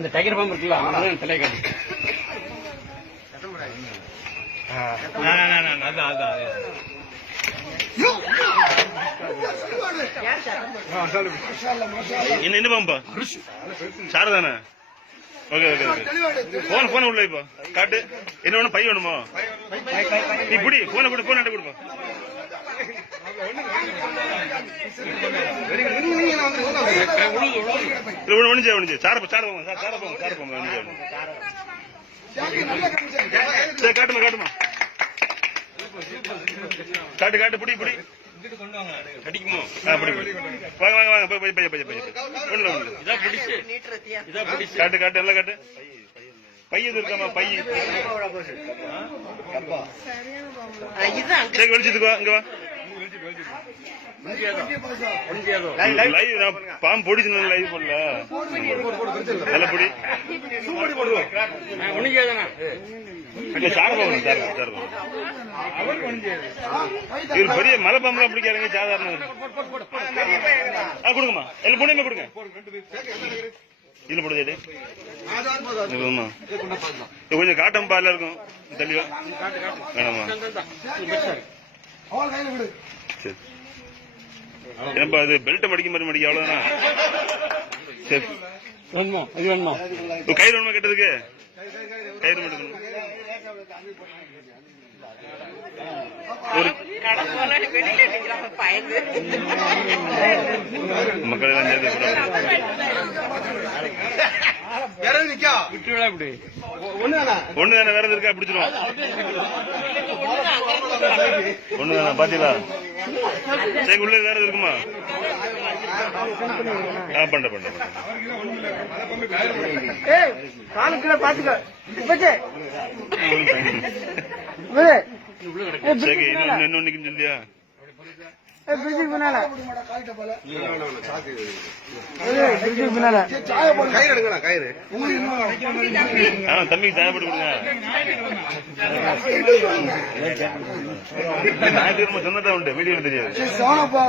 அந்த டைகர் பாம்பு இருக்குல்ல அந்த தலை காட்டி அதான் என்ன பாம்பா? சாரதானே okay okay okay. Phone phone உள்ள இப்போ. காட்டு. என்ன வேணும்? பை வேணுமோ? நீ புடி. போனை கொடு போன் என்கிட்ட கொடுப்பா இல்ல சார சார போங்க சார சார போங்க சார போங்க காட்டுமா காட்டுமா காட்டு காட்டு புடி புடி அடிக்குமோ புடி புடி வாங்க வாங்க வாங்க போய் போய் போய் போய் போய் ஒண்ணு ஒண்ணு இதான். பிடிச்சு இதான் பிடிச்சு காட்டு காட்டு எல்லாம் காட்டு பையன் இருக்காமா பையன் சரி வெளிச்சத்துக்கு வா இங்க வா. பாம்பு பிடிச்சு லைவ் போடல நல்ல பிடி ஒண்ணுக்கேதானா இல்ல சார இவர் பெரிய மலை பாம்பெல்லாம் பிடிக்காதுங்க சாதாரண ஆ கொடுங்கம்மா எல்லாம் பொண்ணுமே கொடுங்க இதுல போடுதே இது கொஞ்சம் காட்டம் பால்ல இருக்கும் தெளிவா வேணாமா சரி ஏன்பா அது பெல்ட் மடிக்க மாதிரி மடிக்க அவ்வளவுதானா? சரி வேணுமோ? இது வேணுமோ? இப்ப கயிறு வேணுமா கெட்டதுக்கு? கயிறு மட்டும் ஒரு மக்கள் எல்லாம் சேர்ந்து கூட விட்டுவிடா இப்படி. ஒண்ணு தானே வேற எது இருக்கா? பிடிச்சிருவோம் ஒண்ணு தானே பாத்தீங்களா? சரி உள்ள வேற இருக்குமா? ஆ பண்ண பண்ண பாத்துக்க இப்பச்சே சரி இன்னும் நிக்கும் சொல்லியா? பிரிட்ஜுக்கு பின்னால. பிரிட்ஜுக்கு பின்னால. ஆ தம்பிக்கு சாயப்பட்டு கொடுங்க. ஞாயிற்றுக்கிழமை சொன்னதான் உண்டு மீடியம் தெரியாது. சோனப்பா.